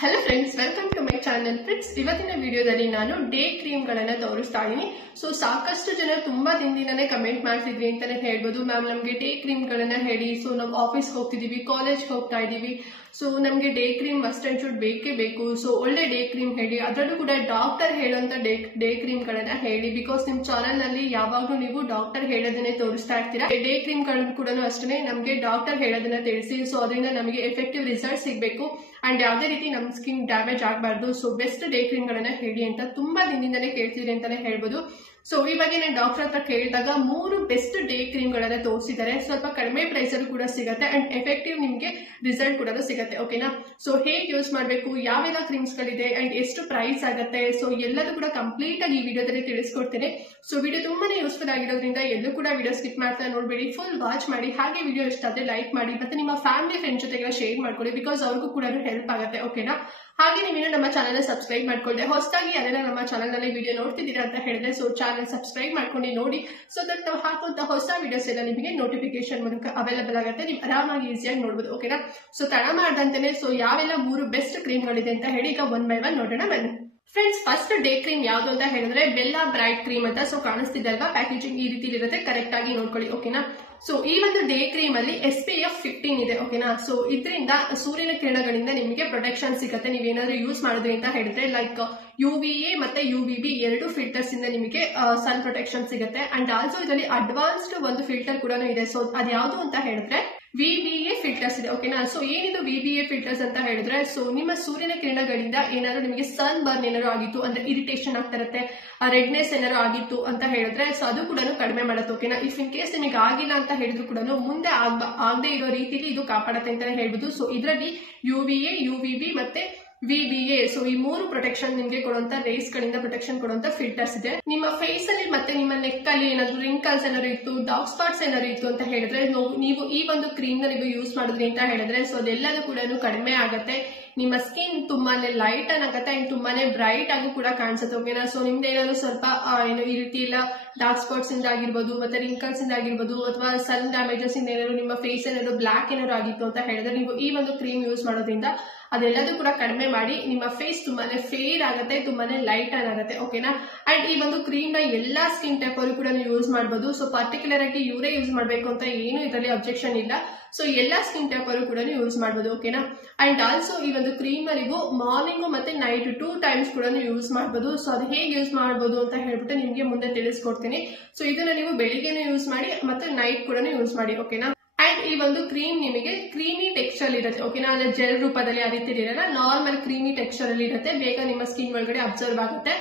Hello friends, welcome to my channel. Friends, ಇವತ್ತಿನ ವಿಡಿಯೋದಲ್ಲಿ ನಾನು ಡೇ ಕ್ರೀಮ್ ಗಳನ್ನ ತೋರಿಸ್ತಾ ಇದೀನಿ. ಸಾಕಷ್ಟು ಜನ ತುಂಬಾ ದಿನದಿಂದನೇ ಕಮೆಂಟ್ ಮಾಡ್ತಿದ್ವಿ ಅಂತಾನೆ ಹೇಳ್ಬೋದು. ಮ್ಯಾಮ್, ನಮ್ಗೆ ಡೇ ಕ್ರೀಮ್ ಗಳನ್ನ ಹೇಳಿ. ನಾವು ಆಫೀಸ್ ಹೋಗ್ತಿದೀವಿ, ಕಾಲೇಜ್ ಹೋಗ್ತಾ ಇದೀವಿ, ನಮ್ಗೆ day cream must and should ಬೇಕೇ ಬೇಕು. ಒಳ್ಳೆ ಡೇ ಕ್ರೀಮ್ ಹೇಳಿ, ಅದರಲ್ಲೂ ಕೂಡ ಡಾಕ್ಟರ್ ಹೇಳೋಂತ ಡೇ ಕ್ರೀಮ್ ಗಳನ್ನ ಹೇಳಿ. ಬಿಕಾಸ್ ನಿಮ್ ಚಾನಲ್ ನಲ್ಲಿ ಯಾವಾಗ್ಲೂ ನೀವು ಡಾಕ್ಟರ್ ಹೇಳೋದನ್ನೇ ತೋರಿಸ್ತಾ ಇರ್ತೀರಾ. ಡೇ ಕ್ರೀಮ್ ಗಳನ್ನ ಕೂಡ ಅಷ್ಟೇ ನಮ್ಗೆ ಡಾಕ್ಟರ್ ಹೇಳೋದನ್ನ ತಿಳಿಸಿ. ಅದರಿಂದ ನಮಗೆ ಎಫೆಕ್ಟಿವ್ ರಿಸಲ್ಟ್ ಸಿಗ್ಬೇಕು ಅಂಡ್ ಯಾವುದೇ ರೀತಿ ನಮ್ ಸ್ಕಿನ್ ಡ್ಯಾಮೇಜ್ ಆಗಬಾರ್ದು. ಬೆಸ್ಟ್ ಡೇ ಕ್ರೀಮ್ ಗಳನ್ನ ಹೇಳಿ ಅಂತ ತುಂಬಾ ದಿನದಿಂದನೇ ಕೇಳ್ತಿದ್ರಿ ಅಂತಾನೆ ಹೇಳ್ಬೋದು. ಇವಾಗ ನಾನು ಡಾಕ್ಟರ್ ಹತ್ರ ಕೇಳಿದಾಗ 3 ಬೆಸ್ಟ್ ಡೇ ಕ್ರೀಮ್ ಗಳನ್ನ ತೋರಿಸಿದ್ದಾರೆ. ಸ್ವಲ್ಪ ಕಡಿಮೆ ಪ್ರೈಸ್ ಅಲ್ಲಿ ಕೂಡ ಸಿಗುತ್ತೆ ಅಂಡ್ ಎಫೆಕ್ಟಿವ್ ನಿಮ್ಗೆ ರಿಸಲ್ಟ್ ಕೂಡ ಸಿಗುತ್ತೆ. ಓಕೆನಾ? ಹೇಗೆ ಯೂಸ್ ಮಾಡಬೇಕು, ಯಾವೆಲ್ಲ ಕ್ರೀಮ್ಸ್ ಗಳಿದೆ ಅಂಡ್ ಎಷ್ಟು ಪ್ರೈಸ್ ಆಗುತ್ತೆ, ಎಲ್ಲದೂ ಕೂಡ ಕಂಪ್ಲೀಟ್ ಆಗಿ ಈ ವಿಡಿಯೋದಲ್ಲಿ ತಿಳಿಸ್ಕೊಡ್ತೇನೆ. ವಿಡಿಯೋ ತುಂಬಾನೇ ಯೂಸ್ಫುಲ್ ಆಗಿರೋದ್ರಿಂದ ಎಲ್ಲೂ ಕೂಡ ವಿಡಿಯೋ ಸ್ಕಿಪ್ ಮಾಡ್ತಾ ನೋಡ್ಬೇಡಿ, ಫುಲ್ ವಾಚ್ ಮಾಡಿ. ಹಾಗೆ ವಿಡಿಯೋ ಇಷ್ಟ ಆದ್ರೆ ಲೈಕ್ ಮಾಡಿ, ಮತ್ತೆ ನಿಮ್ಮ ಫ್ಯಾಮಿಲಿ ಫ್ರೆಂಡ್ಸ್ ಜೊತೆಗೆ ಶೇರ್ ಮಾಡ್ಕೊಳ್ಳಿ. ಬಿಕಾಸ್ ಅವ್ರಿಗೂ ಕೂಡ ಹೆಲ್ಪ್ ಆಗುತ್ತೆ. ಓಕೆನಾ? ಹಾಗೆ ನೀವೇನು ನಮ್ಮ ಚಾನಲ್ ಸಬ್ಸ್ಕ್ರೈಬ್ ಮಾಡ್ಕೊಳ್ಳಿ. ಹೊಸದಾಗಿ ಯಾರೆಲ್ಲ ನಮ್ಮ ಚಾನಲ್ ನಲ್ಲಿ ವಿಡಿಯೋ ನೋಡ್ತಿದ್ದೀರಾ ಅಂತ ಹೇಳಿದ್ರೆ ಚಾನಲ್ ಸಬ್ಸ್ಕ್ರೈಬ್ ಮಾಡ್ಕೊಂಡು ನೋಡಿ. ದಟ್ ನಾವು ಹಾಕುವಂತ ಹೊಸ ವಿಡಿಯೋಸ್ ಎಲ್ಲ ನಿಮಗೆ ನೋಟಿಫಿಕೇಶನ್ ಮೂಲಕ ಅವೈಲೇಬಲ್ ಆಗುತ್ತೆ. ನೀವು ಆರಾಮಾಗಿ ಈಸಿಯಾಗಿ ನೋಡಬಹುದು. ಓಕೆನಾ? ತಡ ಮಾಡದಂತೆನೆ ಯಾವೆಲ್ಲ 3 ಬೆಸ್ಟ್ ಕ್ರೀಮ್ ಗಳಿದೆ ಅಂತ ಹೇಳಿ ಈಗ 1 by 1 ನೋಡೋಣ ಬನ್ನಿ. ಫ್ರೆಂಡ್ಸ್, ಫಸ್ಟ್ ಡೇ ಕ್ರೀಮ್ ಯಾವ್ದು ಅಂತ ಹೇಳಿದ್ರೆ ಬೆಲ್ಲಾ ಬ್ರೈಟ್ ಕ್ರೀಮ್ ಅಂತ. ಕಾಣಿಸ್ತಿದೆ ಅಲ್ವಾ, ಪ್ಯಾಕೇಜಿಂಗ್ ಈ ರೀತಿ ಇರುತ್ತೆ. ಕರೆಕ್ಟ್ ಆಗಿ ನೋಡ್ಕೊಳ್ಳಿ. ಓಕೆನಾ? ಈ ಒಂದು ಡೇ ಕ್ರೀಮ್ ಅಲ್ಲಿ SPF 15 ಇದೆ. ಓಕೆನಾ? ಇದರಿಂದ ಸೂರ್ಯನ ಕಿರಣಗಳಿಂದ ನಿಮಗೆ ಪ್ರೊಟೆಕ್ಷನ್ ಸಿಗುತ್ತೆ. ನೀವೇನಾದ್ರೂ ಯೂಸ್ ಮಾಡಿದ್ರಿ ಅಂತ ಹೇಳಿದ್ರೆ ಲೈಕ್ UVA ಮತ್ತೆ UVB 2 ಫಿಲ್ಟರ್ಸ್ ಇಂದ ನಿಮಗೆ ಸನ್ ಪ್ರೊಟೆಕ್ಷನ್ ಸಿಗುತ್ತೆ. ಅಂಡ್ ಆಲ್ಸೋ ಇದರಲ್ಲಿ ಅಡ್ವಾನ್ಸ್ಡ್ ಒಂದು ಫಿಲ್ಟರ್ ಕೂಡ ಇದೆ. ಅದು ಯಾವುದು ಅಂತ ಹೇಳಿದ್ರೆ VBA ಫಿಲ್ಟರ್ಸ್ ಇದೆ. ಓಕೆನಾ? ಏನಿದು VBA ಫಿಲ್ಟರ್ಸ್ ಅಂತ ಹೇಳಿದ್ರೆ ನಿಮ್ಮ ಸೂರ್ಯನ ಕಿರಣಗಳಿಂದ ಏನಾದ್ರು ನಿಮಗೆ ಸನ್ ಬರ್ನ್ ಏನಾದ್ರು ಆಗಿತ್ತು ಅಂದ್ರೆ ಇರಿಟೇಷನ್ ಆಗ್ತಾ ಇರುತ್ತೆ, ರೆಡ್ನೆಸ್ ಏನಾದ್ರು ಆಗಿತ್ತು ಅಂತ ಹೇಳಿದ್ರೆ ಅದು ಕೂಡ ಕಡಿಮೆ ಮಾಡುತ್ತೆ. ಓಕೆನಾ? ಇಫ್ ಇನ್ ಕೇಸ್ ನಿಮಗೆ ಆಗಿಲ್ಲ ಅಂತ ಹೇಳಿದ್ರು ಕೂಡ ಮುಂದೆ ಆಗದೆ ಇರೋ ರೀತಿಲಿ ಇದು ಕಾಪಾಡುತ್ತೆ ಅಂತಾನೆ ಹೇಳ್ಬೋದು. ಇದರಲ್ಲಿ UVA, UVB ಮತ್ತೆ VBA ಈ 3 ಪ್ರೊಟೆಕ್ಷನ್ ನಿಮಗೆ ಕೊಡುವಂತ ರೇಸ್ ಗಳಿಂದ ಪ್ರೊಟೆಕ್ಷನ್ ಕೊಡುವಂತ ಫಿಲ್ಟರ್ಸ್ ಇದೆ. ನಿಮ್ಮ ಫೇಸ್ ಅಲ್ಲಿ ಮತ್ತೆ ನಿಮ್ಮ ನೆಕ್ ಅಲ್ಲಿ ಏನಾದ್ರು ರಿಂಕಲ್ಸ್ ಏನಾದ್ರು ಇತ್ತು, ಡಾರ್ಕ್ ಸ್ಪಾಟ್ಸ್ ಏನಾದ್ರು ಇತ್ತು ಅಂತ ಹೇಳಿದ್ರೆ ನೀವು ಈ ಒಂದು ಕ್ರೀಮ್ ನ ನೀವು ಯೂಸ್ ಮಾಡಿದ್ರಿ ಅಂತ ಹೇಳಿದ್ರೆ ಅದೆಲ್ಲದೂ ಕೂಡ ಕಡಿಮೆ ಆಗುತ್ತೆ. ನಿಮ್ಮ ಸ್ಕಿನ್ ತುಂಬಾನೇ ಲೈಟ್ ಆಗುತ್ತೆ ಅಂಡ್ ತುಂಬಾನೇ ಬ್ರೈಟ್ ಆಗಿ ಕೂಡ ಕಾಣಿಸುತ್ತೆ. ಓಕೆನಾ? ನಿಮ್ದು ಏನಾದ್ರು ಸ್ವಲ್ಪ ಈ ರೀತಿ ಇಲ್ಲ ಡಾರ್ಕ್ ಸ್ಪಾಟ್ಸ್ ಇಂದ ಆಗಿರ್ಬೋದು, ಮತ್ತೆ ರಿಂಕಲ್ಸ್ ಇಂದ ಆಗಿರ್ಬೋದು, ಅಥವಾ ಸನ್ ಡ್ಯಾಮೇಜಸ್ ಇಂದ ಏನಾದ್ರು ನಿಮ್ಮ ಫೇಸ್ ಏನಾದ್ರು ಬ್ಲಾಕ್ ಏನಾದ್ರು ಆಗಿತ್ತು ಅಂತ ಹೇಳಿದ್ರೆ ನೀವು ಈ ಒಂದು ಕ್ರೀಮ್ ಯೂಸ್ ಮಾಡೋದ್ರಿಂದ ಅದೆಲ್ಲದೂ ಕೂಡ ಕಡಿಮೆ ಮಾಡಿ ನಿಮ್ಮ ಫೇಸ್ ತುಂಬಾನೇ ಫೇರ್ ಆಗುತ್ತೆ, ತುಂಬಾನೇ ಲೈಟ್ ಆಗುತ್ತೆ. ಓಕೆನಾ? ಅಂಡ್ ಈ ಒಂದು ಕ್ರೀಮ್ ನ ಎಲ್ಲಾ ಸ್ಕಿನ್ ಟೈಪ್ ಅವರು ಕೂಡ ಯೂಸ್ ಮಾಡಬಹುದು. ಪರ್ಟಿಕ್ಯುಲರ್ ಆಗಿ ಇವರೇ ಯೂಸ್ ಮಾಡಬೇಕು ಅಂತ ಏನು ಇದರಲ್ಲಿ ಅಬ್ಜೆಕ್ಷನ್ ಇಲ್ಲ. ಎಲ್ಲಾ ಸ್ಕಿನ್ ಟೈಪ್ ಅವರು ಕೂಡ ಯೂಸ್ ಮಾಡಬಹುದು. ಓಕೆನಾ? ಅಂಡ್ ಆಲ್ಸೋ ಈ ಒಂದು ಕ್ರೀಮ್ ನ ನೀವು ಮಾರ್ನಿಂಗ್ ಮತ್ತೆ ನೈಟ್ 2 ಟೈಮ್ಸ್ ಕೂಡ ಯೂಸ್ ಮಾಡಬಹುದು. ಅದು ಹೇಗೆ ಯೂಸ್ ಮಾಡಬಹುದು ಅಂತ ಹೇಳ್ಬಿಟ್ಟು ನಿಮ್ಗೆ ಮುಂದೆ ತಿಳಿಸ್ಕೊಡ್ತೀನಿ. ಇದನ್ನ ನೀವು ಬೆಳಿಗ್ಗೆನೂ ಯೂಸ್ ಮಾಡಿ ಮತ್ತೆ ನೈಟ್ ಕೂಡ ಯೂಸ್ ಮಾಡಿ. ಓಕೆನಾ? ಅಂಡ್ ಈ ಒಂದು ಕ್ರೀಮ್ ನಿಮಗೆ ಕ್ರೀಮಿ ಟೆಕ್ಸ್ಚರ್ ಇರುತ್ತೆ. ಓಕೆನಾ? ಅಂದ್ರೆ ಜೆಲ್ ರೂಪದಲ್ಲಿ ಆ ರೀತಿ ಇರಲ್ಲ, ನಾರ್ಮಲ್ ಕ್ರೀಮಿ ಟೆಕ್ಸ್ಚರ್ ಅಲ್ಲಿ ಇರುತ್ತೆ. ಬೇಗ ನಿಮ್ಮ ಸ್ಕಿನ್ ಒಳಗಡೆ ಅಬ್ಸರ್ವ್ ಆಗುತ್ತೆ.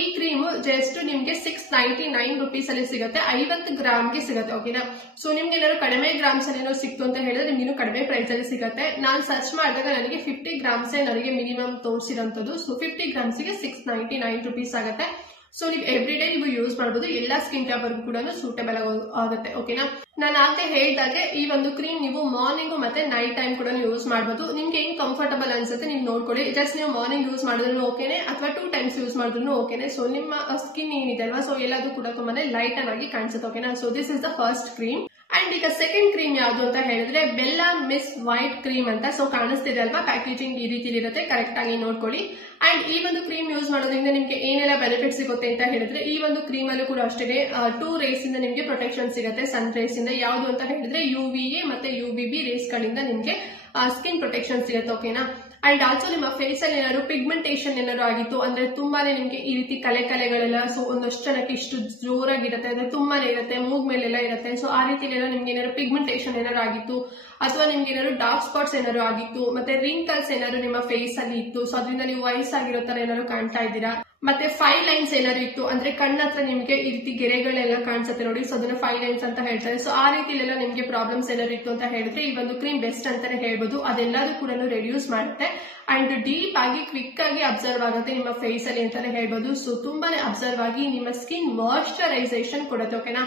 ಈ ಕ್ರೀಮ್ ಜಸ್ಟ್ ನಿಮ್ಗೆ 699 rupees ಅಲ್ಲಿ ಸಿಗುತ್ತೆ. 50 ಗ್ರಾಮ್ಗೆ ಸಿಗುತ್ತೆ. ಓಕೆನಾ? ನಿಮ್ಗೆ ಏನಾದ್ರು ಕಡಿಮೆ ಗ್ರಾಮ್ಸ್ ಅಲ್ಲಿ ಏನೋ ಸಿಕ್ತು ಅಂತ ಹೇಳಿದ್ರೆ ನಿಮ್ಗೆ ಕಡಿಮೆ ಪ್ರೈಸ್ ಅಲ್ಲಿ ಸಿಗುತ್ತೆ. ನಾನು ಸರ್ಚ್ ಮಾಡಿದಾಗ ನನಗೆ 50 ಗ್ರಾಮ್ಸ್ ನನಗೆ ಮಿನಿಮಮ್ ತೋರಿಸಿರೋಂಥದ್ದು. 50 ಗ್ರಾಮ್ಸ್ಗೆ 699 rupees ಆಗುತ್ತೆ. ನೀವು ಎವ್ರಿ ಡೇ ನೀವು ಯೂಸ್ ಮಾಡಬಹುದು. ಎಲ್ಲಾ ಸ್ಕಿನ್ ಟೈಪ್ ವರ್ಗೂ ಕೂಡ ಸೂಟೇಬಲ್ ಆಗುತ್ತೆ. ಓಕೆನಾ? ನಾನು ಆಗಲೇ ಹೇಳಿದಾಗೆ ಈ ಒಂದು ಕ್ರೀಮ್ ನೀವು ಮಾರ್ನಿಂಗ್ ಮತ್ತೆ ನೈಟ್ ಟೈಮ್ ಕೂಡ ಯೂಸ್ ಮಾಡಬಹುದು. ನಿಮ್ಗೆ ಹೆಂಗ್ ಕಂಫರ್ಟಬಲ್ ಅನ್ಸುತ್ತೆ ನೀವು ನೋಡ್ಕೊಳ್ಳಿ. ಜಸ್ಟ್ ನೀವು ಮಾರ್ನಿಂಗ್ ಯೂಸ್ ಮಾಡಿದ್ರು ಓಕೆನೆ, ಅಥವಾ 2 ಟೈಮ್ಸ್ ಯೂಸ್ ಮಾಡಿದ್ರು ಓಕೆನೆ. ನಿಮ್ಮ ಸ್ಕಿನ್ ಏನಿದೆ ಅಲ್ವಾ, ಎಲ್ಲದೂ ಕೂಡ ತುಂಬಾನೇ ಲೈಟ್ ಆಗಿ ಕಾಣಿಸುತ್ತೆ. ಓಕೆನಾ? This is the first cream. And ಈಗ ಸೆಕೆಂಡ್ ಕ್ರೀಮ್ ಯಾವುದು ಅಂತ ಹೇಳಿದ್ರೆ ಬೆಲ್ಲಾ ಮಿಸ್ ವೈಟ್ ಕ್ರೀಮ್ ಅಂತ. ಕಾಣಿಸ್ತಿದೆ ಅಲ್ವಾ, ಪ್ಯಾಕೇಜಿಂಗ್ ಈ ರೀತಿ ಇರುತ್ತೆ. ಕರೆಕ್ಟ್ ಆಗಿ ನೋಡ್ಕೊಳ್ಳಿ. ಅಂಡ್ ಈ ಒಂದು ಕ್ರೀಮ್ ಯೂಸ್ ಮಾಡೋದ್ರಿಂದ ನಿಮ್ಗೆ ಏನೆಲ್ಲ ಬೆನಿಫಿಟ್ ಸಿಗುತ್ತೆ ಅಂತ ಹೇಳಿದ್ರೆ ಈ ಒಂದು ಕ್ರೀಮ್ ಅಲ್ಲೂ ಕೂಡ ಅಷ್ಟೇ 2 ರೇಸ್ ಇಂದ ನಿಮ್ಗೆ ಪ್ರೊಟೆಕ್ಷನ್ ಸಿಗುತ್ತೆ. ಸನ್ ರೇಸ್ ಇಂದ ಯಾವುದು ಅಂತ ಹೇಳಿದ್ರೆ UVA ಮತ್ತೆ UVB ರೇಸ್ ಗಳಿಂದ ನಿಮ್ಗೆ ಸ್ಕಿನ್ ಪ್ರೊಟೆಕ್ಷನ್ ಸಿಗುತ್ತೆ. ಓಕೆನಾ? ಅಂಡ್ ಆಲ್ಸೋ ನಿಮ್ಮ ಫೇಸ್ ಅಲ್ಲಿ ಏನಾದ್ರು ಪಿಗ್ಮೆಂಟೇಷನ್ ಏನಾದ್ರು ಆಗಿತ್ತು ಅಂದ್ರೆ ತುಂಬಾನೇ ನಿಮ್ಗೆ ಈ ರೀತಿ ಕಲೆಗಳೆಲ್ಲ ಒಂದಷ್ಟು ಜನಕ್ಕೆ ಇಷ್ಟು ಜೋರಾಗಿರುತ್ತೆ, ಅಂದ್ರೆ ತುಂಬಾನೇ ಇರುತ್ತೆ, ಮೂಗ್ ಮೇಲೆಲ್ಲ ಇರುತ್ತೆ. ಆ ರೀತಿ ನಿಮ್ಗೆ ಏನಾದ್ರು ಪಿಗ್ಮೆಂಟೇಷನ್ ಏನಾದ್ರು ಆಗಿತ್ತು, ಅಥವಾ ನಿಮ್ಗೆ ಏನಾದ್ರು ಡಾರ್ಕ್ ಸ್ಪಾಟ್ಸ್ ಏನಾದ್ರು ಆಗಿತ್ತು, ಮತ್ತೆ ರಿಂಕಲ್ಸ್ ಏನಾದ್ರು ನಿಮ್ಮ ಫೇಸ್ ಅಲ್ಲಿ ಇತ್ತು, ಅದರಿಂದ ನೀವು ವಯಸ್ಸಾಗಿರೋ ತರ ಏನಾದ್ರು ಕಾಣ್ತಾ ಇದ್ದೀರಾ, ಮತ್ತೆ 5 ಲೈನ್ಸ್ ಏನಾದ್ರು ಇತ್ತು ಅಂದ್ರೆ ಕಣ್ಣ ಹತ್ರ ನಿಮ್ಗೆ ಈ ರೀತಿ ಗೆರೆಗಳೆಲ್ಲ ಕಾಣಿಸುತ್ತೆ ನೋಡಿ, ಅದನ್ನ 5 ಲೈನ್ಸ್ ಅಂತ ಹೇಳ್ತಾರೆ. ಆ ರೀತಿಲೆಲ್ಲ ನಿಮ್ಗೆ ಪ್ರಾಬ್ಲಮ್ಸ್ ಏನಾದ್ರು ಇತ್ತು ಅಂತ ಹೇಳಿದ್ರೆ ಈ ಒಂದು ಕ್ರೀಮ್ ಬೆಸ್ಟ್ ಅಂತಾನೆ ಹೇಳ್ಬೋದು. ಅದೆಲ್ಲರೂ ಕೂಡ ರೆಡ್ಯೂಸ್ ಮಾಡುತ್ತೆ ಅಂಡ್ ಡೀಪ್ ಆಗಿ ಕ್ವಿಕ್ ಆಗಿ ಅಬ್ಸರ್ವ್ ಆಗುತ್ತೆ ನಿಮ್ಮ ಫೇಸ್ ಅಲ್ಲಿ ಅಂತಾನೆ ಹೇಳ್ಬೋದು. ತುಂಬಾನೇ ಅಬ್ಸರ್ವ್ ಆಗಿ ನಿಮ್ಮ ಸ್ಕಿನ್ ಮಾಯಿಶ್ಚರೈಸೇಷನ್ ಕೊಡುತ್ತೆ. ಓಕೆನಾ?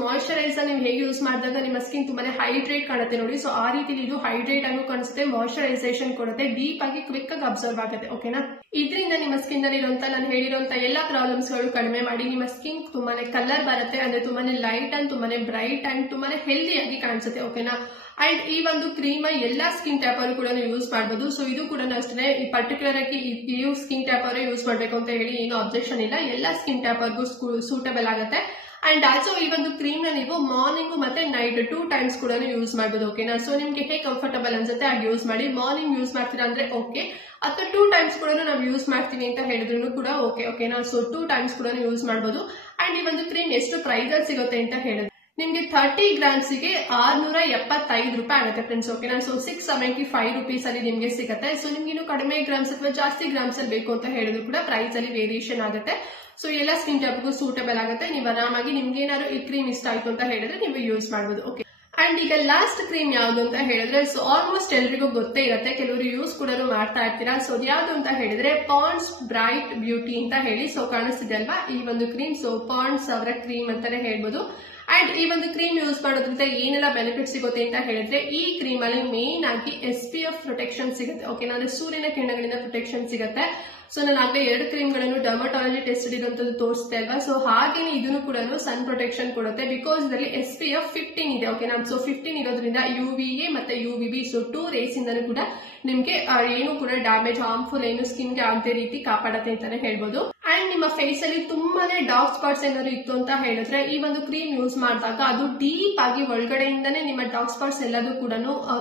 ಮಾಯಿಶ್ಚರೈಸರ್ ನೀವು ಹೇಗೆ ಯೂಸ್ ಮಾಡಿದಾಗ ನಿಮ್ಮ ಸ್ಕಿನ್ ತುಂಬಾನೇ ಹೈಡ್ರೇಟ್ ಕಾಣುತ್ತೆ ನೋಡಿ. ಆ ರೀತಿ ಇದು ಹೈಡ್ರೇಟ್ ಆಗಿ ಕಾಣಿಸುತ್ತೆ, ಮಾಯಿಶ್ಚರೈಸೇಷನ್ ಕೊಡುತ್ತೆ, ಡೀಪ್ ಆಗಿ ಕ್ವಿಕ್ ಆಗಿ ಅಬ್ಸರ್ವ್ ಆಗುತ್ತೆ. ಓಕೆನಾ? ಇದರಿಂದ ನಿಮ್ಮ ಸ್ಕಿನ್ ಅಲ್ಲಿ ಇರುವಂತ ನಾನು ಹೇಳಿರುವಂತ ಎಲ್ಲಾ ಪ್ರಾಬ್ಲಮ್ಸ್ ಗಳು ಕಡಿಮೆ ಮಾಡಿ ನಿಮ್ಮ ಸ್ಕಿನ್ ತುಂಬಾನೇ ಕಲರ್ ಬರುತ್ತೆ, ಅಂದ್ರೆ ತುಂಬಾನೇ ಲೈಟ್ ಅಂಡ್ ತುಂಬಾನೇ ಬ್ರೈಟ್ ಅಂಡ್ ತುಂಬಾನೇ ಹೆಲ್ದಿ ಆಗಿ ಕಾಣಿಸುತ್ತೆ. ಓಕೆನಾ? ಅಂಡ್ ಈ ಒಂದು ಕ್ರೀಮ್ ಎಲ್ಲಾ ಸ್ಕಿನ್ ಟೈಪ್ ಅವರು ಕೂಡ ಯೂಸ್ ಮಾಡಬಹುದು. ಸೊ ಇದು ಕೂಡ ಅಷ್ಟೇ, ಈ ಪರ್ಟಿಕ್ಯುಲರ್ ಆಗಿ ಈ ಸ್ಕಿನ್ ಟೈಪ್ ಅವರೇ ಯೂಸ್ ಮಾಡಬೇಕು ಅಂತ ಹೇಳಿ ಏನು ಅಬ್ಜೆಕ್ಷನ್ ಇಲ್ಲ. ಎಲ್ಲಾ ಸ್ಕಿನ್ ಟೈಪ್ ಅವ್ರಿಗೂ ಸೂಟಬಲ್ ಆಗುತ್ತೆ. ಅಂಡ್ ಆಲ್ಸೋ ಈ ಒಂದು ಕ್ರೀಮ್ ನ ನೀವು ಮಾರ್ನಿಂಗ್ ಮತ್ತೆ ನೈಟ್ 2 ಟೈಮ್ಸ್ ಕೂಡ ಯೂಸ್ ಮಾಡಬಹುದು. ಓಕೆನಾ. ಸೊ ನಿಮ್ಗೆ ಹೇಗೆ ಕಂಫರ್ಟಬಲ್ ಅನ್ಸುತ್ತೆ ಆಗ ಯೂಸ್ ಮಾಡಿ. ಮಾರ್ನಿಂಗ್ ಯೂಸ್ ಮಾಡ್ತೀರಾ ಅಂದ್ರೆ ಓಕೆ, ಅಥವಾ 2 ಟೈಮ್ಸ್ ಕೂಡ ನಾವು ಯೂಸ್ ಮಾಡ್ತೀವಿ ಅಂತ ಹೇಳಿದ್ರು ಕೂಡ ಓಕೆನಾ. ಸೊ 2 ಟೈಮ್ಸ್ ಕೂಡ ಯೂಸ್ ಮಾಡಬಹುದು. ಅಂಡ್ ಈ ಒಂದು ಕ್ರೀಮ್ ಎಷ್ಟು ಪ್ರೈಸ್ ಅಲ್ಲಿ ಸಿಗುತ್ತೆ ಅಂತ ಹೇಳಿದ್ರೆ ನಿಮ್ಗೆ 30 ಗ್ರಾಮ್ಸ್ ಗೆ 675 ರೂಪಾಯಿ ಆಗುತ್ತೆ ಫ್ರೆಂಡ್ಸ್. ಓಕೆನಾ. ಸೊ 675 ರುಪೀಸ್ ಅಲ್ಲಿ ನಿಮ್ಗೆ ಸಿಗುತ್ತೆ. ಸೊ ನಿಮ್ಗೆ ಇನ್ನು ಕಡಿಮೆ ಗ್ರಾಮ್ಸ್ ಅಥವಾ ಜಾಸ್ತಿ ಗ್ರಾಮ್ಸ್ ಅಲ್ಲಿ ಬೇಕು ಅಂತ ಹೇಳಿದ್ರು ಕೂಡ ಪ್ರೈಸ್ ಅಲ್ಲಿ ವೇರಿಯೇಷನ್ ಆಗುತ್ತೆ. ಸೊ ಎಲ್ಲ ಸ್ಕಿನ್ ಟೈಪ್ಗೂ ಸೂಟಬಲ್ ಆಗುತ್ತೆ. ನೀವು ಆರಾಮಾಗಿ ನಿಮ್ಗೆ ಏನಾದ್ರು ಈ ಕ್ರೀಮ್ ಇಷ್ಟ ಆಯ್ತು ಅಂತ ಹೇಳಿದ್ರೆ ನೀವು ಯೂಸ್ ಮಾಡಬಹುದು. ಓಕೆ. ಅಂಡ್ ಈಗ ಲಾಸ್ಟ್ ಕ್ರೀಮ್ ಯಾವ್ದು ಅಂತ ಹೇಳಿದ್ರೆ, ಸೊ ಆಲ್ಮೋಸ್ಟ್ ಎಲ್ರಿಗೂ ಗೊತ್ತೇ ಇರುತ್ತೆ, ಕೆಲವರು ಯೂಸ್ ಕೂಡ ಮಾಡ್ತಾ ಇರ್ತೀರಾ. ಸೊ ಯಾವ್ದು ಅಂತ ಹೇಳಿದ್ರೆ ಪಾಂಡ್ಸ್ ಬ್ರೈಟ್ ಬ್ಯೂಟಿ ಅಂತ ಹೇಳಿ. ಸೊ ಕಾಣಿಸ್ತಿದೆ ಅಲ್ವಾ ಈ ಒಂದು ಕ್ರೀಮ್. ಸೊ ಪಾಂಡ್ಸ್ ಅವರ ಕ್ರೀಮ್ ಅಂತಾನೆ ಹೇಳ್ಬೋದು. ಅಂಡ್ ಈ ಒಂದು ಕ್ರೀಮ್ ಯೂಸ್ ಮಾಡೋದ್ರಿಂದ ಏನೆಲ್ಲ ಬೆನಿಫಿಟ್ ಸಿಗುತ್ತೆ ಅಂತ ಹೇಳಿದ್ರೆ, ಈ ಕ್ರೀಮ್ ಅಲ್ಲಿ ಮೇನ್ ಆಗಿ SPF ಪ್ರೊಟೆಕ್ಷನ್ ಸಿಗುತ್ತೆ. ಓಕೆನಾ. ಅಂದ್ರೆ ಸೂರ್ಯನ ಕಿರಣಗಳಿಂದ ಪ್ರೊಟೆಕ್ಷನ್ ಸಿಗುತ್ತೆ. ಸೊ ನಾನು ಆಗ್ಲೇ 2 ಕ್ರೀಮ್ಗಳನ್ನು ಡರ್ಮಟಾಲಜಿ ಟೆಸ್ಟ್ ಇರುವಂತದ್ದು ತೋರಿಸ್ತಾ ಇಲ್ವಾ. ಸೊ ಹಾಗೇನೆ ಇದನ್ನು ಕೂಡ ಸನ್ ಪ್ರೊಟೆಕ್ಷನ್ ಕೊಡುತ್ತೆ. ಬಿಕಾಸ್ ಇದರಲ್ಲಿ SPF 15 ಇದೆ. ಓಕೆನಾ. ಸೊ 15 ಇರೋದ್ರಿಂದ UVA ಮತ್ತೆ UVB ಸೊ 2 ರೇಸ್ ಇಂದನೂ ಕೂಡ ನಿಮ್ಗೆ ಏನು ಕೂಡ ಡ್ಯಾಮೇಜ್ ಹಾರ್ಮ್ಫುಲ್ ಏನು ಸ್ಕಿನ್ ಗೆ ಆಗದೆ ರೀತಿ ಕಾಪಾಡುತ್ತೆ ಅಂತಾನೆ ಹೇಳ್ಬೋದು. ಅಂಡ್ ನಿಮ್ಮ ಫೇಸ್ ಅಲ್ಲಿ ತುಂಬಾನೇ ಡಾರ್ಕ್ ಸ್ಪಾಟ್ಸ್ ಏನಾದ್ರು ಇತ್ತು ಅಂತ ಹೇಳಿದ್ರೆ ಈ ಒಂದು ಕ್ರೀಮ್ ಯೂಸ್ ಮಾಡಿದಾಗ ಅದು ಡೀಪ್ ಆಗಿ ಒಳಗಡೆಯಿಂದಾನೇ ನಿಮ್ಮ ಡಾರ್ಕ್ ಸ್ಪಾಟ್ಸ್ ಎಲ್ಲದೂ ಕೂಡ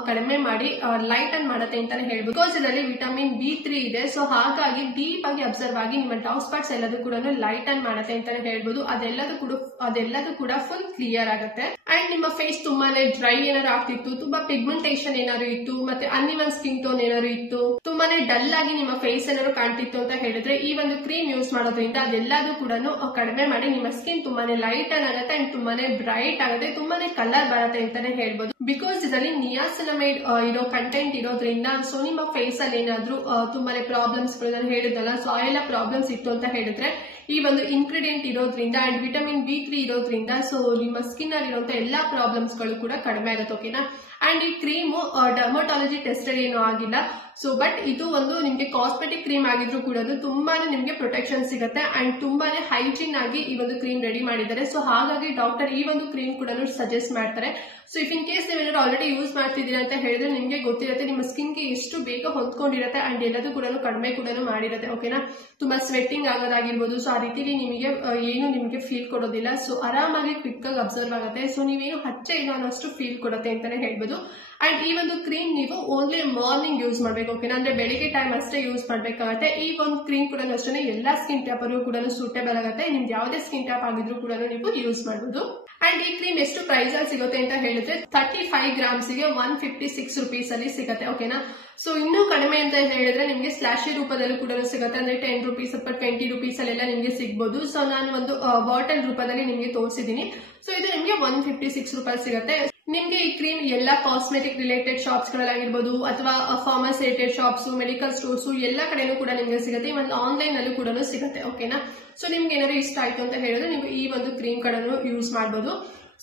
ಕಡಿಮೆ ಮಾಡಿ ಲೈಟನ್ ಮಾಡುತ್ತೆ ಅಂತಾನೆ ಹೇಳ್ಬೋದು. ಬಿಕಾಸ್ ಇದರಲ್ಲಿ ವಿಟಮಿನ್ B3 ಇದೆ. ಸೊ ಹಾಗಾಗಿ ಡೀಪ್ ಆಗಿ ಅಬ್ಸರ್ವ್ ಆಗಿ ನಿಮ್ಮ ಡಾರ್ಕ್ ಸ್ಪಾಟ್ಸ್ ಎಲ್ಲದೂ ಕೂಡ ಲೈಟನ್ ಮಾಡುತ್ತೆ ಅಂತಾನೆ ಹೇಳ್ಬೋದು. ಅದೆಲ್ಲದೂ ಕೂಡ ಫುಲ್ ಕ್ಲಿಯರ್ ಆಗುತ್ತೆ. ಅಂಡ್ ನಿಮ್ಮ ಫೇಸ್ ತುಂಬಾನೇ ಡ್ರೈ ಏನಾದ್ರು ಆಗ್ತಿತ್ತು, ತುಂಬಾ ಪಿಗ್ಮೆಂಟೇಷನ್ ಏನಾದ್ರು ಇತ್ತು, ಮತ್ತೆ ಅನ್ಇವನ್ ಸ್ಕಿನ್ ಟೋನ್ ಏನಾದ್ರು ಇತ್ತು, ತುಂಬಾನೇ ಡಲ್ ಆಗಿ ನಿಮ್ಮ ಫೇಸ್ ಏನಾದ್ರು ಕಾಣ್ತಿತ್ತು ಅಂತ ಹೇಳಿದ್ರೆ ಈ ಒಂದು ಕ್ರೀಮ್ ಯೂಸ್ ಮಾಡೋದ್ರಿಂದ ಅದೆಲ್ಲದೂ ಕೂಡ ಕಡಿಮೆ ಮಾಡಿ ನಿಮ್ಮ ಸ್ಕಿನ್ ತುಂಬಾನೇ ಲೈಟನ್ ಆಗುತ್ತೆ ಅಂಡ್ ತುಂಬಾನೇ ಬ್ರೈಟ್ ಆಗುತ್ತೆ, ತುಂಬಾನೇ ಕಲರ್ ಬರುತ್ತೆ ಅಂತಾನೆ ಹೇಳ್ಬೋದು. ಬಿಕಾಸ್ ಇದರಲ್ಲಿ ನಿಯಾಸಿನಮೈಡ್ ಇರೋ ಕಂಟೆಂಟ್ ಇರೋದ್ರಿಂದ ಸೊ ನಿಮ್ಮ ಫೇಸ್ ಅಲ್ಲಿ ಏನಾದ್ರು ತುಂಬಾನೇ ಪ್ರಾಬ್ಲಮ್ಸ್ ಹೇಳಿದಲ್ಲ, ಸೊ ಆ ಎಲ್ಲ ಪ್ರಾಬ್ಲಮ್ಸ್ ಇತ್ತು ಅಂತ ಹೇಳಿದ್ರೆ ಈ ಒಂದು ಇಂಗ್ರೀಡಿಯೆಂಟ್ ಇರೋದ್ರಿಂದ ಅಂಡ್ ವಿಟಮಿನ್ B3 ಇರೋದ್ರಿಂದ ಸೊ ನಿಮ್ಮ ಸ್ಕಿನ್ ಅಲ್ಲಿ ಇರುವಂತ ಎಲ್ಲಾ ಪ್ರಾಬ್ಲಮ್ಸ್ ಗಳು ಕೂಡ ಕಡಿಮೆ ಆಗುತ್ತೆ. ಓಕೆನಾ. ಅಂಡ್ ಈ ಕ್ರೀಮು ಡರ್ಮಟಾಲಜಿ ಟೆಸ್ಟೆಡ್ ಏನೂ ಆಗಿಲ್ಲ. ಸೊ ಬಟ್ ಇದು ಒಂದು ನಿಮ್ಗೆ ಕಾಸ್ಮೆಟಿಕ್ ಕ್ರೀಮ್ ಆಗಿದ್ರು ಕೂಡ ತುಂಬಾನೇ ನಿಮ್ಗೆ ಪ್ರೊಟೆಕ್ಷನ್ ಸಿಗುತ್ತೆ ಅಂಡ್ ತುಂಬಾನೇ ಹೈಜೀನ್ ಆಗಿ ಈ ಒಂದು ಕ್ರೀಮ್ ರೆಡಿ ಮಾಡಿದ್ದಾರೆ. ಸೊ ಹಾಗಾಗಿ ಡಾಕ್ಟರ್ ಈ ಒಂದು ಕ್ರೀಮ್ ಕೂಡ ಸಜೆಸ್ಟ್ ಮಾಡ್ತಾರೆ. ಸೊ ಇಫ್ ಇನ್ ಕೇಸ್ ನೀವೇನಾದ್ರು ಆಲ್ರೆಡಿ ಯೂಸ್ ಮಾಡ್ತಿದ್ದೀರಾ ಅಂತ ಹೇಳಿದ್ರೆ ನಿಮ್ಗೆ ಗೊತ್ತಿರುತ್ತೆ ನಿಮ್ಮ ಸ್ಕಿನ್ ಗೆ ಎಷ್ಟು ಬೇಗ ಹೊಂದ್ಕೊಂಡಿರುತ್ತೆ ಅಂಡ್ ಎಲ್ಲದೂ ಕೂಡ ಕಡಿಮೆ ಕೂಡ ಮಾಡಿರುತ್ತೆ. ಓಕೆನಾ. ತುಂಬಾ ಸ್ವೆಟ್ಟಿಂಗ್ ಆಗೋದಾಗಿರ್ಬೋದು. ಸೊ ಆ ರೀತಿಲಿ ನಿಮಗೆ ಏನು ನಿಮ್ಗೆ ಫೀಲ್ ಕೊಡೋದಿಲ್ಲ. ಸೊ ಆರಾಮಾಗಿ ಕ್ವಿಕ್ ಆಗಿ ಅಬ್ಸರ್ವ್ ಆಗುತ್ತೆ. ಸೊ ನೀವೇನು ಹಚ್ಚೆ ಇಲ್ಲ ಅನ್ನೋಷ್ಟು ಫೀಲ್ ಕೊಡುತ್ತೆ ಅಂತಾನೆ ಹೇಳ್ಬೋದು. ಅಂಡ್ ಈ ಒಂದು ಕ್ರೀಮ್ ನೀವು ಓನ್ಲಿ ಮಾರ್ನಿಂಗ್ ಯೂಸ್ ಮಾಡ್ಬೇಕು. ಓಕೆನಾ. ಅಂದ್ರೆ ಬೆಳಿಗ್ಗೆ ಟೈಮ್ ಅಷ್ಟೇ ಯೂಸ್ ಮಾಡ್ಬೇಕಾಗತ್ತೆ. ಈ ಒಂದು ಕ್ರೀಮ್ ಕೂಡ ಅಷ್ಟೇ ಎಲ್ಲಾ ಸ್ಕಿನ್ ಟೈಪ್ ಅವ್ರಿಗೂ ಕೂಡ ಸೂಟೇಬಲ್ ಆಗುತ್ತೆ. ನಿಮ್ಗೆ ಯಾವುದೇ ಸ್ಕಿನ್ ಟೈಪ್ ಆಗಿದ್ರು ಕೂಡ ನೀವು ಯೂಸ್ ಮಾಡಬಹುದು. ಅಂಡ್ ಈ ಕ್ರೀಮ್ ಎಷ್ಟು ಪ್ರೈಸ್ ಅಲ್ಲಿ ಸಿಗುತ್ತೆ ಅಂತ ಹೇಳಿದ್ರೆ 35 ಗ್ರಾಮ್ಸ್ ಗೆ 156 ರುಪೀಸ್ ಅಲ್ಲಿ ಸಿಗುತ್ತೆ. ಓಕೆನಾ. ಸೊ ಇನ್ನೂ ಕಡಿಮೆ ಅಂತ ಹೇಳಿದ್ರೆ ನಿಮ್ಗೆ ಸ್ಲಾಶಿ ರೂಪದಲ್ಲೂ ಕೂಡ ಸಿಗುತ್ತೆ. ಅಂದ್ರೆ 10 ರುಪೀಸ್ ಅಥವಾ 20 ರುಪೀಸ್ ಅಲ್ಲೆಲ್ಲ ನಿಮ್ಗೆ ಸಿಗಬಹುದು. ಸೊ ನಾನು ಒಂದು ಬಾಟಲ್ ರೂಪದಲ್ಲಿ ನಿಮ್ಗೆ ತೋರಿಸಿದೀನಿ. ಸೊ ಇದು ನಿಮ್ಗೆ 156 ರೂಪಾಯಿ ಸಿಗುತ್ತೆ. ನಿಮ್ಗೆ ಈ ಕ್ರೀಮ್ ಎಲ್ಲಾ ಕಾಸ್ಮೆಟಿಕ್ ರಿಲೇಟೆಡ್ ಶಾಪ್ಸ್ ಗಳಾಗಿರ್ಬೋದು ಅಥವಾ pharmacy related shops, medical stores ಎಲ್ಲಾ ಕಡೆನೂ ಕೂಡ ನಿಮ್ಗೆ ಸಿಗುತ್ತೆ. ಒಂದು ಆನ್ಲೈನ್ ಅಲ್ಲೂ ಕೂಡ ಸಿಗುತ್ತೆ. ಓಕೆನಾ. ಸೊ ನಿಮ್ಗೆ ಏನಾದ್ರು ಇಷ್ಟ ಆಯ್ತು ಅಂತ ಹೇಳಿದ್ರೆ ನೀವು ಈ ಒಂದು ಕ್ರೀಮ್ ಗಳನ್ನು ಯೂಸ್ ಮಾಡಬಹುದು.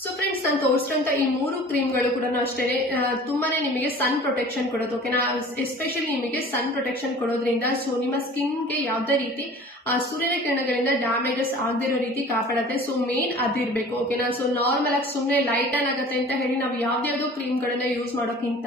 ಸೊ ಫ್ರೆಂಡ್ಸ್ ನಾನು ತೋರಿಸಿದಂತ ಈ 3 ಕ್ರೀಮ್ಗಳು ಕೂಡ ಅಷ್ಟೇ ತುಂಬಾನೇ ನಿಮಗೆ ಸನ್ ಪ್ರೊಟೆಕ್ಷನ್ ಕೊಡೋದು. ಓಕೆನಾ. ಎಸ್ಪೆಷಲಿ ನಿಮಗೆ ಸನ್ ಪ್ರೊಟೆಕ್ಷನ್ ಕೊಡೋದ್ರಿಂದ ಸೊ ನಿಮ್ಮ ಸ್ಕಿನ್ಗೆ ಯಾವುದೇ ರೀತಿ ಸೂರ್ಯನ ಕಿರಣಗಳಿಂದ ಡ್ಯಾಮೇಜಸ್ ಆಗದಿರೋ ರೀತಿ ಕಾಪಾಡುತ್ತೆ. So main ಅದಿರ್ಬೇಕು. ಓಕೆನಾ. ಸೊ ನಾರ್ಮಲ್ ಆಗಿ ಸುಮ್ಮನೆ ಲೈಟನ್ ಆಗುತ್ತೆ ಅಂತ ಹೇಳಿ ನಾವು ಯಾವ್ದಾವ್ದೋ ಕ್ರೀಮ್ ಗಳನ್ನ ಯೂಸ್ ಮಾಡೋಕ್ಕಿಂತ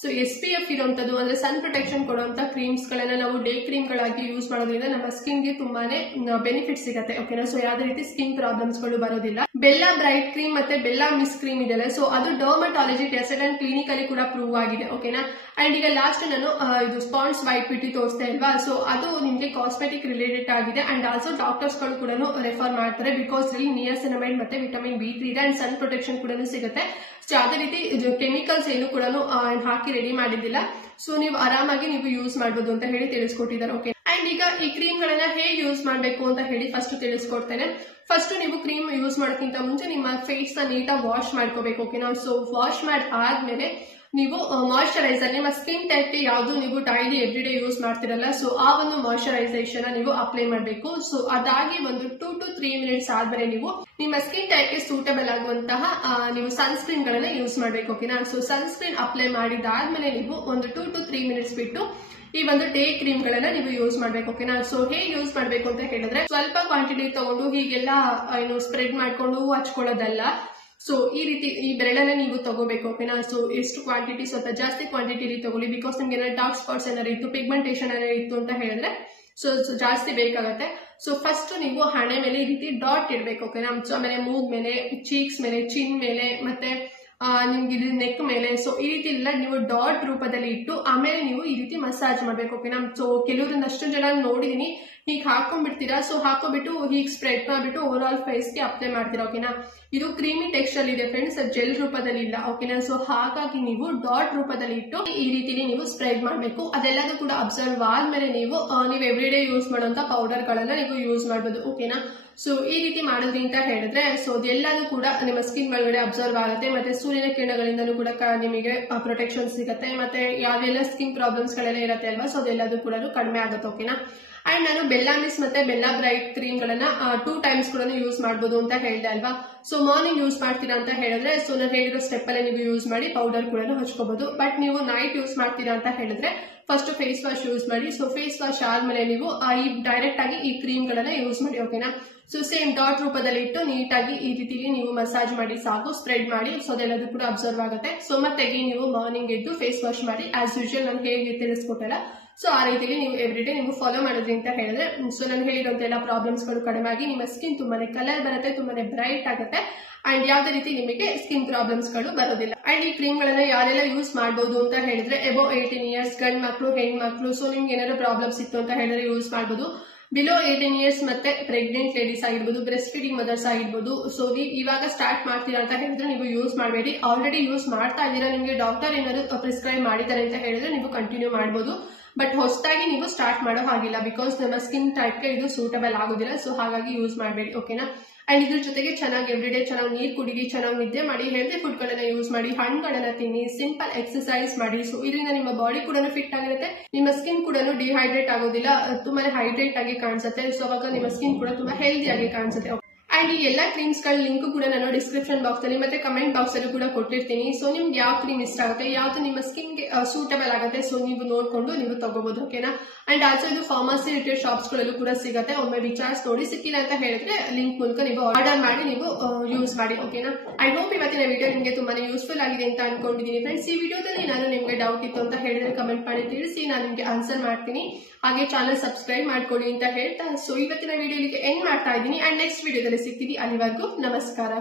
ಸೊ SPF ಇರುವಂತದ್ದು ಅಂದ್ರೆ ಸನ್ ಪ್ರೊಟೆಕ್ಷನ್ ಕೊಡುವಂತ ಕ್ರೀಮ್ಸ್ ಗಳನ್ನ ನಾವು ಡೇ ಕ್ರೀಮ್ ಗಳಾಗಿ ಯೂಸ್ ಮಾಡೋದ್ರಿಂದ ನಮ್ಮ ಸ್ಕಿನ್ ಗೆ ತುಂಬಾನೇ ಬೆನಿಫಿಟ್ ಸಿಗುತ್ತೆ. ಓಕೆನಾ. ಸೊ ಯಾವುದೇ ರೀತಿ ಸ್ಕಿನ್ ಪ್ರಾಬ್ಲಮ್ಸ್ ಗಳು ಬರೋದಿಲ್ಲ. ಬೆಲ್ಲಾ ಬ್ರೈಟ್ ಕ್ರೀಮ್ ಮತ್ತೆ ಬೆಲ್ಲಾ ಮಿಸ್ ಕ್ರೀಮ್ ಇದೆಲ್ಲ ಸೊ ಅದು ಡರ್ಮಟಾಲಜಿ ಟೆಸ್ಟೆಡ್ ಅಂಡ್ ಕ್ಲಿನಿಕಲಿ ಕೂಡ ಪ್ರೂವ್ ಆಗಿದೆ. ಓಕೆನಾ. ಅಂಡ್ ಈಗ ಲಾಸ್ಟ್ ನಾನು ಇದು ಸ್ಪಾಂಡ್ಸ್ ವೈಟ್ ಬ್ಯೂಟಿ ತೋರಿಸ್ತಾ ಇಲ್ವಾ. ಸೊ ಅದು ನಿಮ್ಗೆ ಕಾಸ್ಮೆಟಿಕ್ ರಿಲೇಟೆಡ್ ಆಗಿದೆ ಅಂಡ್ ಆಲ್ಸೋ ಡಾಕ್ಟರ್ಸ್ ಗಳು ಕೂಡ ರೆಫರ್ ಮಾಡ್ತಾರೆ. ಬಿಕಾಸ್ ಇಲ್ಲಿ ನಿಯಾಸಿನಮೈಡ್ ಮತ್ತೆ ವಿಟಮಿನ್ B3 ಇದೆ ಅಂಡ್ ಸನ್ ಪ್ರೊಟೆಕ್ಷನ್ ಕೂಡ ಸಿಗುತ್ತೆ. ಸೊ ಯಾವುದೇ ರೀತಿ ಕೆಮಿಕಲ್ಸ್ ಏನು ಕೂಡ ಹಾಕಿ ರೆಡಿ ಮಾಡಿದ್ದಿಲ್ಲ. ಸೊ ನೀವು ಆರಾಮಾಗಿ ನೀವು ಯೂಸ್ ಮಾಡಬಹುದು ಅಂತ ಹೇಳಿ ತಿಳಿಸ್ಕೊಟ್ಟಿದ್ದಾರೆ. ಓಕೆ. ಅಂಡ್ ಈಗ ಈ ಕ್ರೀಮ್ ಗಳನ್ನ ಹೇಗೆ ಯೂಸ್ ಮಾಡಬೇಕು ಅಂತ ಹೇಳಿ ಫಸ್ಟ್ ತಿಳಿಸ್ಕೊಡ್ತೇನೆ. ಫಸ್ಟ್ ನೀವು ಕ್ರೀಮ್ ಯೂಸ್ ಮಾಡೋಕ್ಕಿಂತ ಮುಂಚೆ ನಿಮ್ಮ ಫೇಸ್ ನ ನೀಟಾಗಿ ವಾಶ್ ಮಾಡ್ಕೋಬೇಕು. ಓಕೆನಾ. ಸೊ ವಾಶ್ ಆದ್ಮೇಲೆ ನೀವು ಮಾಯಿಶ್ಚರೈಸರ್ ನಿಮ್ಮ ಸ್ಕಿನ್ ಟೈಪ್ ಯಾವುದು ನೀವು ಡೈಲಿ ಎವ್ರಿ ಡೇ ಯೂಸ್ ಮಾಡ್ತಿರಲ್ಲ ಸೊ ಆ ಒಂದು ಮಾಯಿಶ್ಚರೈಸೇಷನ್ ನೀವು ಅಪ್ಲೈ ಮಾಡಬೇಕು. ಸೊ ಅದಾಗಿ ಒಂದು 2 to 3 ಮಿನಿಟ್ಸ್ ಆದ್ಮೇಲೆ ನೀವು ನಿಮ್ಮ ಸ್ಕಿನ್ ಟೈಪ್ ಗೆ ಸೂಟಬಲ್ ಆಗುವಂತಹ ನೀವು ಸನ್ಸ್ಕ್ರೀನ್ ಗಳನ್ನ ಯೂಸ್ ಮಾಡಬೇಕು. ಓಕೆನಾ. ಸೊ ಸನ್ಸ್ಕ್ರೀನ್ ಅಪ್ಲೈ ಮಾಡಿದಾದ್ಮೇಲೆ ನೀವು ಒಂದು 2 to 3 ಮಿನಿಟ್ಸ್ ಬಿಟ್ಟು ಈ ಒಂದು ಡೇ ಕ್ರೀಮ್ ಗಳನ್ನ ನೀವು ಯೂಸ್ ಮಾಡ್ಬೇಕು. ಓಕೆನಾ. ಸೊ ಹೇಗೆ ಯೂಸ್ ಮಾಡ್ಬೇಕು ಅಂತ ಹೇಳಿದ್ರೆ ಸ್ವಲ್ಪ ಕ್ವಾಂಟಿಟಿ ತಗೊಂಡು ಹೀಗೆಲ್ಲ ಏನು ಸ್ಪ್ರೆಡ್ ಮಾಡ್ಕೊಂಡು ಹಚ್ಕೊಳ್ಳೋದಲ್ಲ. ಸೊ ಈ ರೀತಿ ಈ ಬೆರಳನ್ನ ನೀವು ತಗೋಬೇಕು ಓಕೆನಾ. ಸೊ ಎಷ್ಟು ಕ್ವಾಂಟಿಟಿ, ಸ್ವಲ್ಪ ಜಾಸ್ತಿ ಕ್ವಾಂಟಿಟಿಲಿ ತಗೊಳ್ಳಿ. ಬಿಕಾಸ್ ನಿಮ್ಗೆ ಏನಾದ್ರು ಡಾರ್ಕ್ ಸ್ಪಾಟ್ಸ್ ಏನಾದ್ರು ಇತ್ತು, ಪಿಗ್ಮೆಂಟೇಷನ್ ಏನಾದ್ರು ಇತ್ತು ಅಂತ ಹೇಳಿದ್ರೆ ಸೊ ಜಾಸ್ತಿ ಬೇಕಾಗತ್ತೆ. ಸೊ ಫಸ್ಟ್ ನೀವು ಹಣೆ ಮೇಲೆ ಈ ರೀತಿ ಡಾಟ್ ಇಡ್ಬೇಕು ಓಕೆನಾ. ಸೊ ಆಮೇಲೆ ಮೂಗ್ ಮೇಲೆ, ಚೀಕ್ಸ್ ಮೇಲೆ, ಚಿನ್ ಮೇಲೆ, ಮತ್ತೆ ನಿಮ್ಗೆ ಇದು ನೆಕ್ ಮೇಲೆ. ಸೊ ಈ ರೀತಿ ಎಲ್ಲ ನೀವು ಡಾಟ್ ರೂಪದಲ್ಲಿ ಇಟ್ಟು ಆಮೇಲೆ ನೀವು ಈ ರೀತಿ ಮಸಾಜ್ ಮಾಡ್ಬೇಕು ಓಕೆನಾ. ಸೊ ಕೆಲವ್ರನ್ನ ಅಷ್ಟು ಜನ ನೋಡಿದೀನಿ, ಹೀಗೆ ಹಾಕೊಂಡ್ಬಿಡ್ತೀರಾ. ಸೊ ಹಾಕೋಬಿಟ್ಟು ಹೀಗೆ ಸ್ಪ್ರೆಡ್ ಮಾಡ್ಬಿಟ್ಟು ಓವರ್ ಆಲ್ ಫೇಸ್ಗೆ ಅಪ್ಲೈ ಮಾಡ್ತೀರಾ ಓಕೆನಾ. ಇದು ಕ್ರೀಮಿ ಟೆಕ್ಸ್ಚರ್ ಇದೆ ಫ್ರೆಂಡ್ಸ್, ಜೆಲ್ ರೂಪದಲ್ಲಿ ಇಲ್ಲ ಓಕೆನಾ. ಸೊ ಹಾಗಾಗಿ ನೀವು ಡಾಟ್ ರೂಪದಲ್ಲಿ ಇಟ್ಟು ಈ ರೀತಿಲಿ ನೀವು ಸ್ಪ್ರೆಡ್ ಮಾಡಬೇಕು. ಅದೆಲ್ಲದೂ ಕೂಡ ಅಬ್ಸರ್ವ್ ಆದ್ಮೇಲೆ ನೀವು ಎವ್ರಿ ಡೇ ಯೂಸ್ ಮಾಡುವಂತ ಪೌಡರ್ ಗಳನ್ನ ನೀವು ಯೂಸ್ ಮಾಡಬಹುದು ಓಕೆನಾ. ಸೊ ಈ ರೀತಿ ಮಾಡೋದ್ರಿ ಅಂತ ಹೇಳಿದ್ರೆ ಸೊ ಅದೆಲ್ಲದೂ ಕೂಡ ನಿಮ್ಮ ಸ್ಕಿನ್ ಒಳಗಡೆ ಅಬ್ಸರ್ವ್ ಆಗುತ್ತೆ. ಮತ್ತೆ ಸೂರ್ಯನ ಕಿರಣಗಳಿಂದಲೂ ಕೂಡ ನಿಮಗೆ ಪ್ರೊಟೆಕ್ಷನ್ ಸಿಗುತ್ತೆ. ಮತ್ತೆ ಯಾವೆಲ್ಲ ಸ್ಕಿನ್ ಪ್ರಾಬ್ಲಮ್ಸ್ ಗಳೆಲ್ಲ ಇರುತ್ತೆ ಅಲ್ವಾ, ಸೊ ಅದೆಲ್ಲದೂ ಕೂಡ ಕಡಿಮೆ ಆಗುತ್ತೆ ಓಕೆನಾ. ಅಂಡ್ ನಾನು ಬೆಲ್ಲಾ ಮಿಸ್ ಮತ್ತೆ ಬೆಲ್ಲಾ ಬ್ರೈಟ್ ಕ್ರೀಮ್ ಗಳನ್ನ 2 times ಕೂಡ ಯೂಸ್ ಮಾಡಬಹುದು ಅಂತ ಹೇಳಿದೆ ಅಲ್ವಾ. ಸೊ ಮಾರ್ನಿಂಗ್ ಯೂಸ್ ಮಾಡ್ತೀರಾ ಅಂತ ಹೇಳಿದ್ರೆ ಸೊ ನಾನು ಹೇಳಿರೋ ಸ್ಟೆಪ್ ಅಲ್ಲೇ ನೀವು ಯೂಸ್ ಮಾಡಿ ಪೌಡರ್ ಕೂಡ ಹಚ್ಕೋಬಹುದು. ಬಟ್ ನೀವು ನೈಟ್ ಯೂಸ್ ಮಾಡ್ತೀರಾ ಅಂತ ಹೇಳಿದ್ರೆ ಫಸ್ಟ್ ಫೇಸ್ ವಾಶ್ ಯೂಸ್ ಮಾಡಿ. ಸೊ ಫೇಸ್ ವಾಶ್ ಆದ್ಮೇಲೆ ನೀವು ಈ ಡೈರೆಕ್ಟ್ ಆಗಿ ಈ ಕ್ರೀಮ್ ಗಳನ್ನ ಯೂಸ್ ಮಾಡಿ ಓಕೆನಾ. ಸೊ ಸೇಮ್ ಡಾಟ್ ರೂಪದಲ್ಲಿ ಇಟ್ಟು ನೀಟಾಗಿ ಈ ರೀತಿಲಿ ನೀವು ಮಸಾಜ್ ಮಾಡಿ ಸಾಕು, ಸ್ಪ್ರೆಡ್ ಮಾಡಿ. ಸೊ ಅದೆಲ್ಲದೂ ಕೂಡ ಅಬ್ಸರ್ವ್ ಆಗುತ್ತೆ. ಸೊ ಮತ್ತೆ ನೀವು ಮಾರ್ನಿಂಗ್ ಎದ್ದು ಫೇಸ್ ವಾಶ್ ಮಾಡಿ ಆಸ್ ಯೂಶುವಲ್ ನಾನು ಹೇಗೆ ತಿಳಿಸ್ಕೊಟ್ಟಲ್ಲ ಸೊ ಆ ರೀತಿಲಿ ನೀವು ಎವ್ರಿ ಡೇ ನೀವು ಫಾಲೋ ಮಾಡಿದ್ರಿ ಅಂತ ಹೇಳಿದ್ರೆ ಸೊ ನಾನು ಹೇಳಿರುವಂತ ಎಲ್ಲ ಪ್ರಾಬ್ಲಮ್ಸ್ ಗಳು ಕಡಿಮೆ ಆಗಿ ನಿಮ್ಮ ಸ್ಕಿನ್ ತುಂಬಾನೇ ಕಲರ್ ಬರುತ್ತೆ, ತುಂಬಾನೇ ಬ್ರೈಟ್ ಆಗುತ್ತೆ. ಅಂಡ್ ಯಾವ್ದೇ ರೀತಿ ನಿಮಗೆ ಸ್ಕಿನ್ ಪ್ರಾಬ್ಲಮ್ಸ್ ಗಳು ಬರೋದಿಲ್ಲ. ಅಂಡ್ ಈ ಕ್ರೀಮ್ ಗಳನ್ನ ಯಾರೆಲ್ಲ ಯೂಸ್ ಮಾಡಬಹುದು ಅಂತ ಹೇಳಿದ್ರೆ ಎಬೋ 18 years ಗಂಡ್ ಮಕ್ಳು, ಹೆಣ್ಮಕ್ಳು. ಸೊ ನಿಮ್ಗೆ ಏನಾದ್ರು ಪ್ರಾಬ್ಲಮ್ಸ್ ಇತ್ತು ಅಂತ ಹೇಳಿದ್ರೆ ಯೂಸ್ ಮಾಡಬಹುದು. ಬಿಲೋ 18 years ಮತ್ತೆ ಪ್ರೆಗ್ನೆಂಟ್ ಲೇಡೀಸ್ ಆಗಿರ್ಬೋದು, ಬ್ರೆಸ್ಟ್ ಫೀಡಿಂಗ್ ಮದರ್ಸ್ ಆಗಿರ್ಬೋದು. ಸೊ ನೀವು ಇವಾಗ ಸ್ಟಾರ್ಟ್ ಮಾಡ್ತೀರಾ ಅಂತ ಹೇಳಿದ್ರೆ ನೀವು ಯೂಸ್ ಮಾಡಬೇಡಿ. ಆಲ್ರೆಡಿ ಯೂಸ್ ಮಾಡ್ತಾ ಇದ್ದೀರಾ, ನಿಮಗೆ ಡಾಕ್ಟರ್ ಏನಾದ್ರು ಪ್ರಿಸ್ಕ್ರೈಬ್ ಮಾಡಿದ್ದಾರೆ ಅಂತ ಹೇಳಿದ್ರೆ ನೀವು ಕಂಟಿನ್ಯೂ ಮಾಡಬಹುದು. ಬಟ್ ಹೊಸದಾಗಿ ನೀವು ಸ್ಟಾರ್ಟ್ ಮಾಡೋ ಹಾಗಿಲ್ಲ, ಬಿಕಾಸ್ ನಮ್ಮ ಸ್ಕಿನ್ ಟೈಪ್ಗೆ ಇದು ಸೂಟಬಲ್ ಆಗೋದಿಲ್ಲ. ಸೊ ಹಾಗಾಗಿ ಯೂಸ್ ಮಾಡಬೇಡಿ ಓಕೆನಾ. ಅಂಡ್ ಇದ್ರ ಜೊತೆಗೆ ಚೆನ್ನಾಗಿ ಎವ್ರಿ ಡೇ ಚೆನ್ನಾಗಿ ನೀರು ಕುಡಿರಿ, ಚೆನ್ನಾಗಿ ನಿದ್ದೆ ಮಾಡಿ, ಹೆಲ್ದಿ ಫುಡ್ ಗಳನ್ನ ಯೂಸ್ ಮಾಡಿ, ಹಣ್ಣುಗಳನ್ನ ತಿನ್ನಿ, ಸಿಂಪಲ್ ಎಕ್ಸರ್ಸೈಸ್ ಮಾಡಿ. ಸೊ ಇದರಿಂದ ನಿಮ್ಮ ಬಾಡಿ ಕೂಡ ಫಿಟ್ ಆಗಿರುತ್ತೆ, ನಿಮ್ಮ ಸ್ಕಿನ್ ಕೂಡ ಡಿಹೈಡ್ರೇಟ್ ಆಗೋದಿಲ್ಲ, ತುಂಬಾನೇ ಹೈಡ್ರೇಟ್ ಆಗಿ ಕಾಣಿಸುತ್ತೆ. ಸೊ ಅವಾಗ ನಿಮ್ಮ ಸ್ಕಿನ್ ಕೂಡ ತುಂಬಾ ಹೆಲ್ದಿ ಆಗಿ ಕಾಣಿಸುತ್ತೆ. ಅಂಡ್ ಈ ಎಲ್ಲಾ ಕ್ರೀಮ್ಸ್ ಗಳ ಲಿಂಕ್ ಕೂಡ ನಾನು ಡಿಸ್ಕ್ರಿಪ್ಷನ್ ಬಾಕ್ಸ್ ಅಲ್ಲಿ ಮತ್ತೆ ಕಮೆಂಟ್ ಬಾಕ್ಸ್ ಅಲ್ಲಿ ಕೂಡ ಕೊಟ್ಟಿರ್ತೀನಿ. ಸೊ ನಿಮ್ಗೆ ಯಾವ ಕ್ರೀಮ್ ಇಷ್ಟ ಆಗುತ್ತೆ, ಯಾವ್ದು ನಿಮ್ಮ ಸ್ಕಿನ್ ಗೆ ಸೂಟಬಲ್ ಆಗುತ್ತೆ, ಸೊ ನೀವು ನೋಡ್ಕೊಂಡು ನೀವು ತಗೋಬಹುದು ಓಕೆನಾ. ಅಂಡ್ ಆಲ್ಸೋ ಇದು ಫಾರ್ಮಸಿ ರಿಲೇಟೆಡ್ ಶಾಪ್ಸ್ ಗಳಲ್ಲೂ ಕೂಡ ಸಿಗುತ್ತೆ. ಒಮ್ಮೆ ವಿಚಾರಿಸಿ ನೋಡಿ, ಸಿಕ್ಕಿಲ್ಲ ಅಂತ ಹೇಳಿದ್ರೆ ಲಿಂಕ್ ಮೂಲಕ ನೀವು ಆರ್ಡರ್ ಮಾಡಿ ನೀವು ಯೂಸ್ ಮಾಡಿ ಓಕೆನಾ. ಐ ಹೋಪ್ ಇವತ್ತಿನ ವಿಡಿಯೋ ನಿಮಗೆ ತುಂಬಾನೇ ಯೂಸ್ಫುಲ್ ಆಗಿದೆ ಅಂತ ಅನ್ಕೊಂಡಿದ್ದೀನಿ ಫ್ರೆಂಡ್ಸ್. ಈ ವಿಡಿಯೋದಲ್ಲಿ ನಾನು ನಿಮ್ಗೆ ಡೌಟ್ ಇತ್ತು ಅಂತ ಹೇಳಿದ್ರೆ ಕಮೆಂಟ್ ಮಾಡಿ ತಿಳಿಸಿ, ನಾನು ನಿಮ್ಗೆ ಆನ್ಸರ್ ಮಾಡ್ತೀನಿ. ಹಾಗೆ ಚಾನಲ್ ಸಬ್ಸ್ಕ್ರೈಬ್ ಮಾಡ್ಕೊಳ್ಳಿ ಅಂತ ಹೇಳ್ತಾ ಸೊ ಇವತ್ತಿನ ವಿಡಿಯೋಗೆ ಎಂಡ್ ಮಾಡ್ತಾ ಇದ್ದೀನಿ. ಅಂಡ್ ನೆಕ್ಸ್ಟ್ ವಿಡಿಯೋದಲ್ಲಿ ಸಿಗ್ತೀವಿ. ಅಲ್ಲಿವರೆಗೂ ನಮಸ್ಕಾರ.